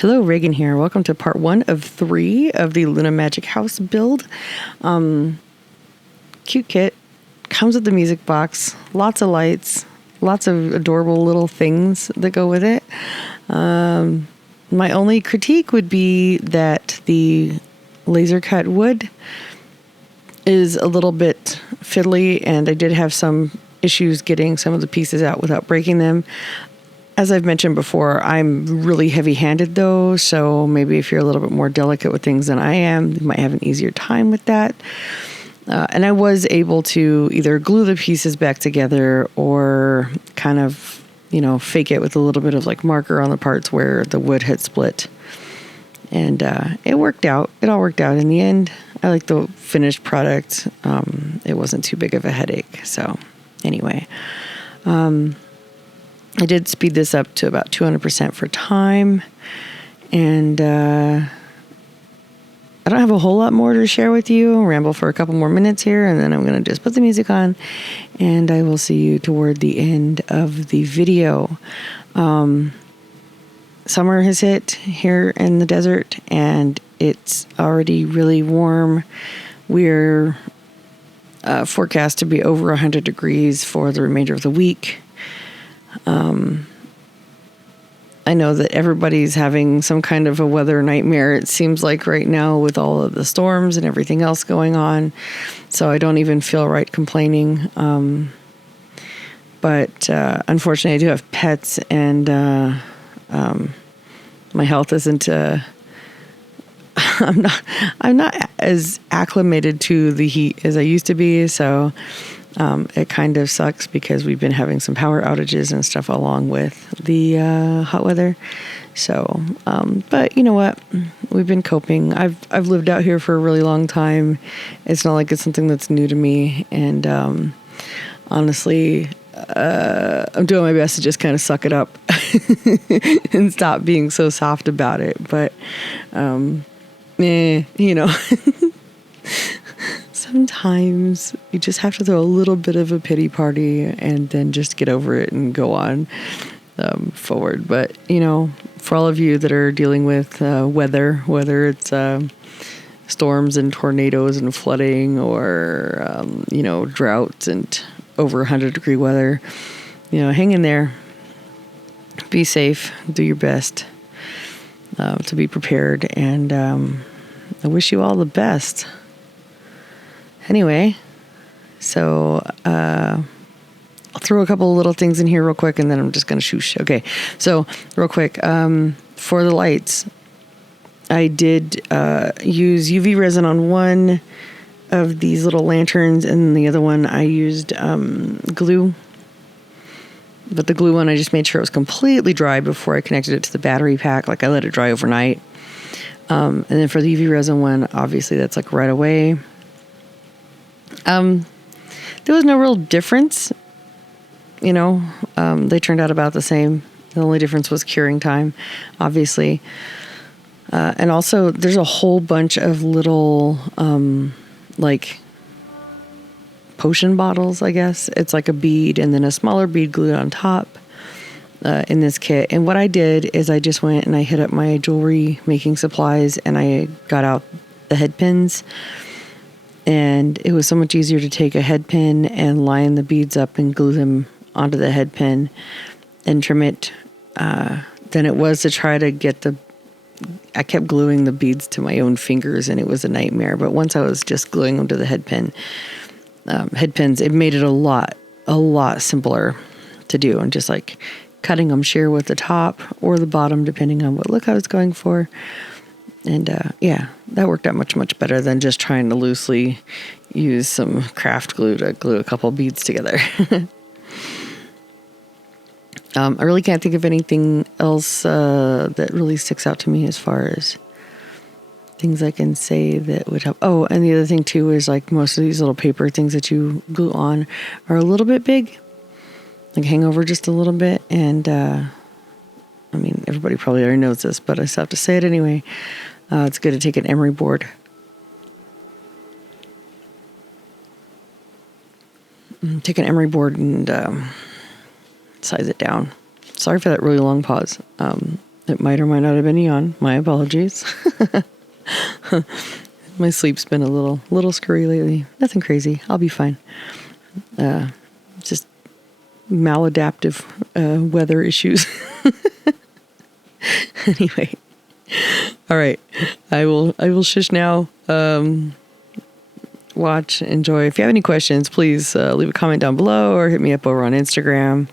Hello, Reagan here. Welcome to part 1 of 3 of the Luna Magic House build. Cute kit. Comes with the music box. Lots of lights. Lots of adorable little things that go with it. My only critique would be that the laser cut wood is a little bit fiddly, and I did have some issues getting some of the pieces out without breaking them. As I've mentioned before, I'm really heavy-handed though, so maybe if you're a little bit more delicate with things than I am, you might have an easier time with that. And I was able to either glue the pieces back together or kind of, fake it with a little bit of like marker on the parts where the wood had split. And it worked out. It all worked out in the end. I like the finished product. It wasn't too big of a headache. So anyway, I did speed this up to about 200% for time, and I don't have a whole lot more to share with you. I'll ramble for a couple more minutes here, and then I'm going to just put the music on, and I will see you toward the end of the video. Summer has hit here in the desert, and it's already really warm. We're forecast to be over 100 degrees for the remainder of the week. I know that everybody's having some kind of a weather nightmare, it seems like right now, with all of the storms and everything else going on. So I don't even feel right complaining. But unfortunately, I do have pets, and my health isn't. I'm not as acclimated to the heat as I used to be. So it kind of sucks because we've been having some power outages and stuff along with the hot weather. So, but you know what? We've been coping. I've lived out here for a really long time. It's not like it's something that's new to me. And honestly, I'm doing my best to just kind of suck it up and stop being so soft about it. But, sometimes you just have to throw a little bit of a pity party and then just get over it and go on forward. But, for all of you that are dealing with weather, whether it's storms and tornadoes and flooding or, droughts and over 100-degree weather, hang in there. Be safe. Do your best to be prepared. And I wish you all the best. Anyway, so I'll throw a couple of little things in here real quick, and then I'm just going to shoosh. Okay, so real quick, for the lights, I did use UV resin on one of these little lanterns, and the other one I used glue. But the glue one, I just made sure it was completely dry before I connected it to the battery pack. Like, I let it dry overnight. And then for the UV resin one, obviously that's like right away. There was no real difference, they turned out about the same. The only difference was curing time, obviously. And also there's a whole bunch of little, potion bottles, I guess. It's like a bead and then a smaller bead glued on top, in this kit. And what I did is I just went and I hit up my jewelry making supplies, and I got out the head pins. And it was so much easier to take a head pin and line the beads up and glue them onto the head pin and trim it than it was to try to get I kept gluing the beads to my own fingers, and it was a nightmare. But once I was just gluing them to the head pins, it made it a lot simpler to do, and just like cutting them sheer with the top or the bottom, depending on what look I was going for. And that worked out much, much better than just trying to loosely use some craft glue to glue a couple beads together. I really can't think of anything else that really sticks out to me as far as things I can say that would help. Oh, and the other thing too is like most of these little paper things that you glue on are a little bit big, like hang over just a little bit. And everybody probably already knows this, but I still have to say it anyway. It's good to take an emery board. Take an emery board and size it down. Sorry for that really long pause. It might or might not have been yawn. My apologies. My sleep's been a little screwy lately. Nothing crazy. I'll be fine. Just maladaptive weather issues. Anyway. All right. I will shush now. Watch, enjoy. If you have any questions, please leave a comment down below or hit me up over on Instagram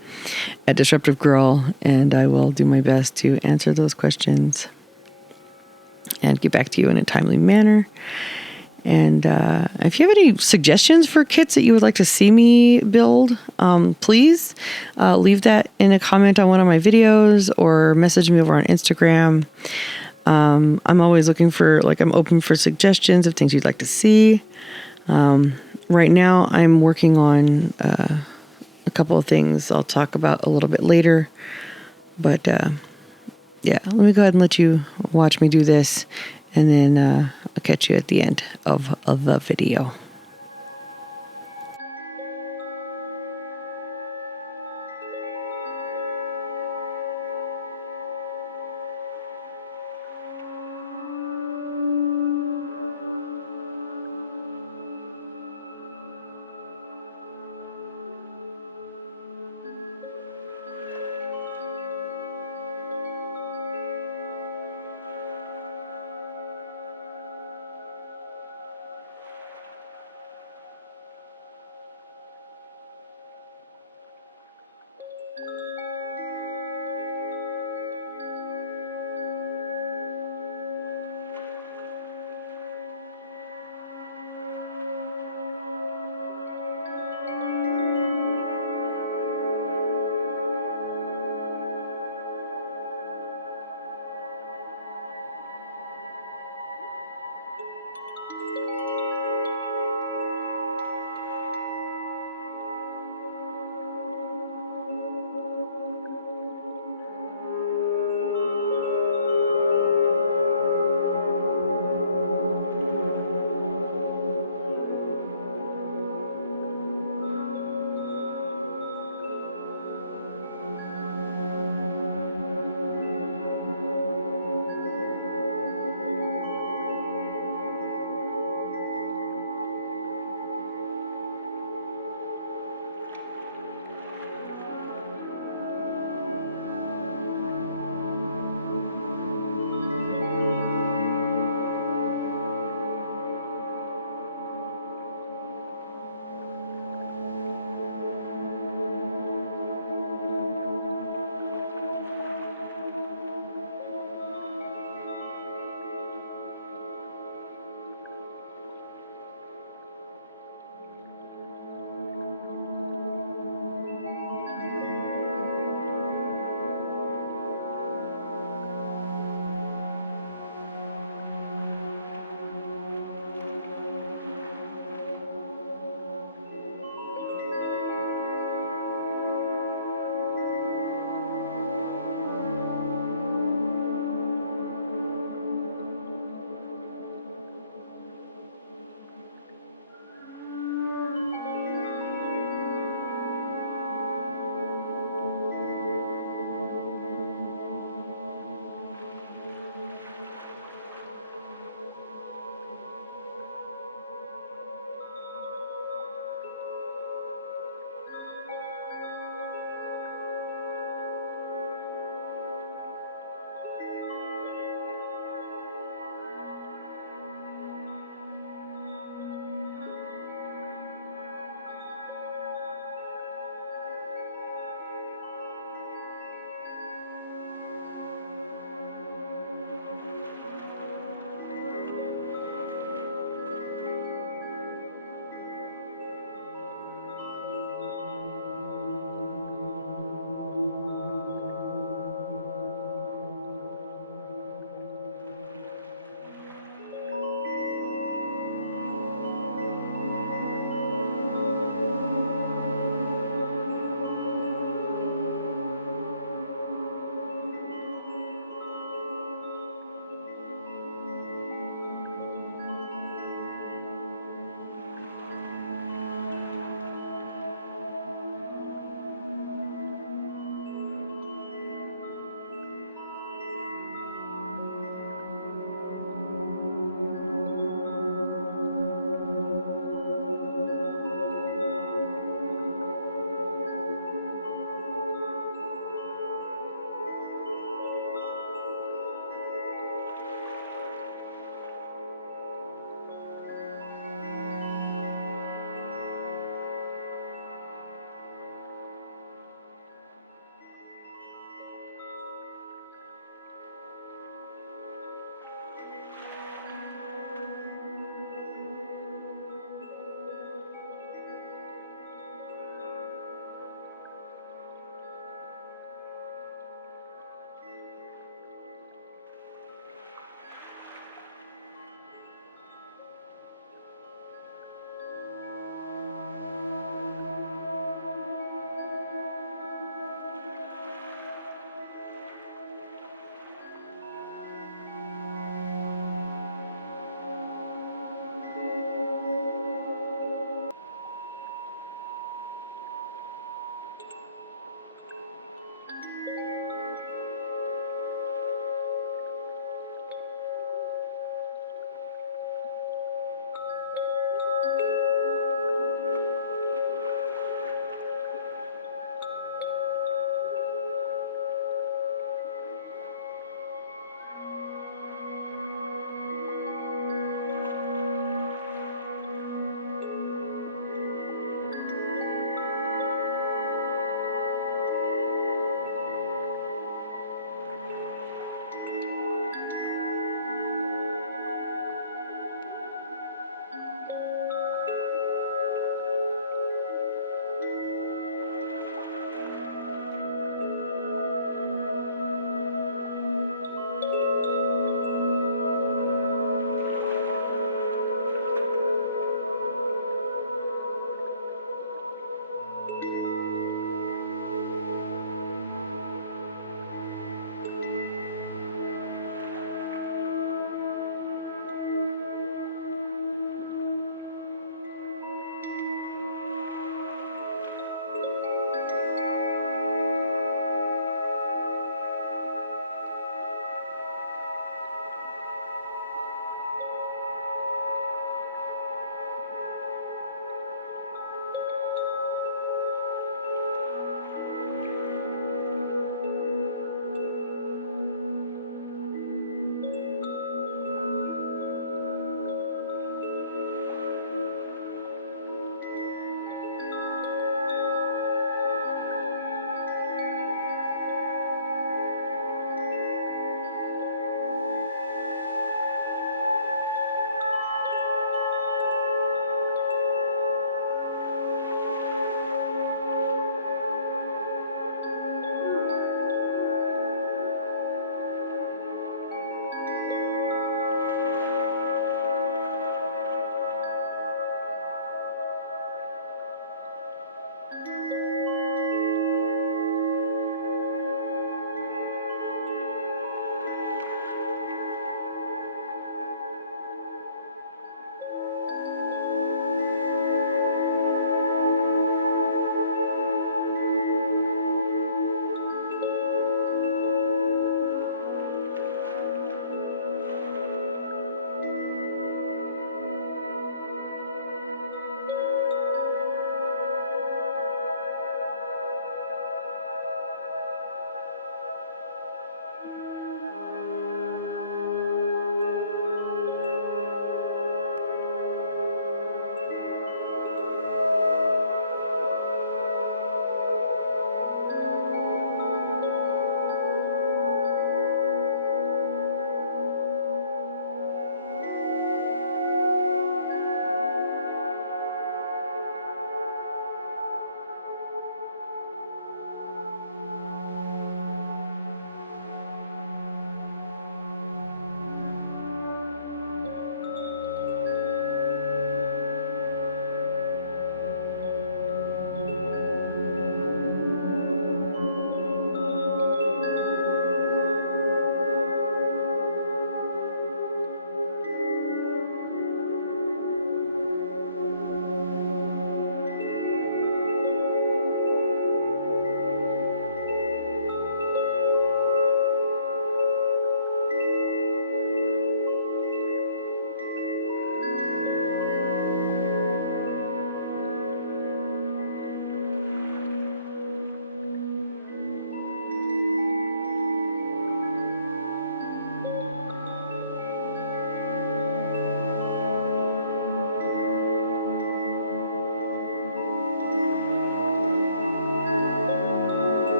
at Disruptive Girl, and I will do my best to answer those questions and get back to you in a timely manner. And if you have any suggestions for kits that you would like to see me build, please leave that in a comment on one of my videos or message me over on Instagram. I'm always looking for, I'm open for suggestions of things you'd like to see. Right now, I'm working on a couple of things I'll talk about a little bit later. But yeah, let me go ahead and let you watch me do this, and then I'll catch you at the end of the video.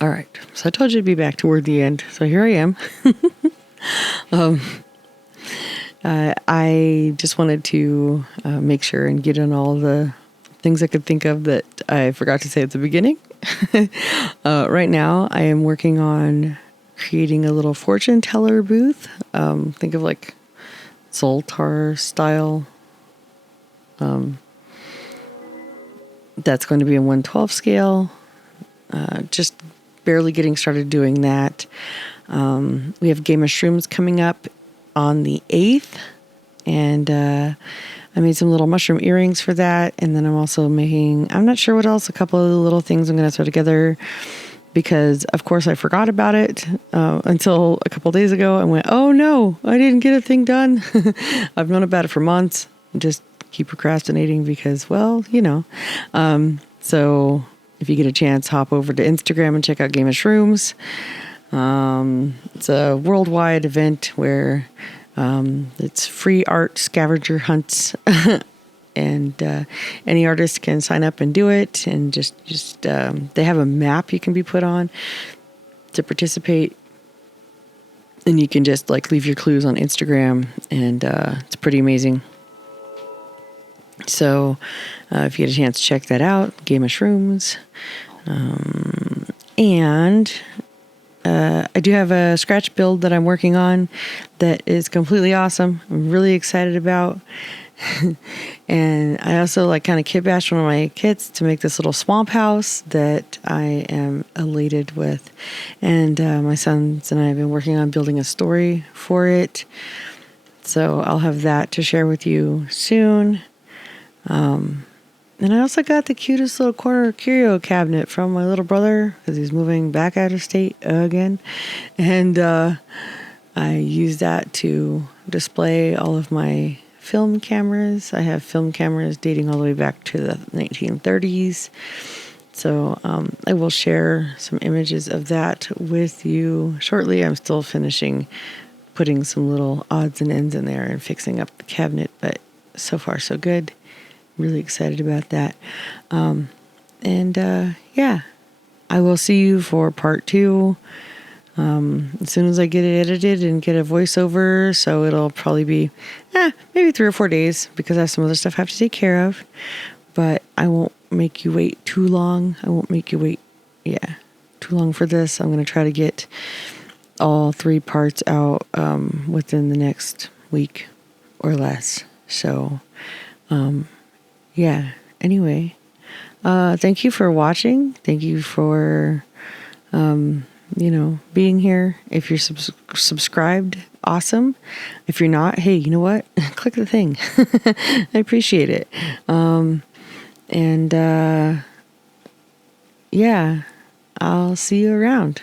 All right. So I told you to be back toward the end. So here I am. I just wanted to make sure and get in all the things I could think of that I forgot to say at the beginning. Right now, I am working on creating a little fortune teller booth. Think of like Zoltar style. That's going to be a 1/12 scale. Just barely getting started doing that. We have Game of Shrooms coming up on the 8th, and I made some little mushroom earrings for that. And then I'm also making, I'm not sure what else, a couple of little things I'm going to throw together because, of course, I forgot about it until a couple days ago. I went, oh no, I didn't get a thing done. I've known about it for months. Just keep procrastinating because, well, So if you get a chance, hop over to Instagram and check out Game of Shrooms. It's a worldwide event where it's free art scavenger hunts, and any artist can sign up and do it. And just they have a map you can be put on to participate, and you can just like leave your clues on Instagram, and it's pretty amazing. So if you get a chance to check that out, Game of Shrooms. And I do have a scratch build that I'm working on that is completely awesome. I'm really excited about. And I also like kind of kit bashed one of my kits to make this little swamp house that I am elated with. And my sons and I have been working on building a story for it. So I'll have that to share with you soon. And I also got the cutest little corner curio cabinet from my little brother because he's moving back out of state again. And I use that to display all of my film cameras. I have film cameras dating all the way back to the 1930s. So I will share some images of that with you shortly. I'm still finishing putting some little odds and ends in there and fixing up the cabinet, but so far so good. Really excited about that. Yeah, I will see you for part 2 as soon as I get it edited and get a voiceover. So it'll probably be maybe 3 or 4 days because I have some other stuff I have to take care of. But I won't make you wait too long. I won't make you wait, too long for this. I'm going to try to get all 3 parts out within the next week or less. So, anyway, thank you for watching. Thank you for, being here. If you're subscribed, awesome. If you're not, hey, you know what? Click the thing. I appreciate it. I'll see you around.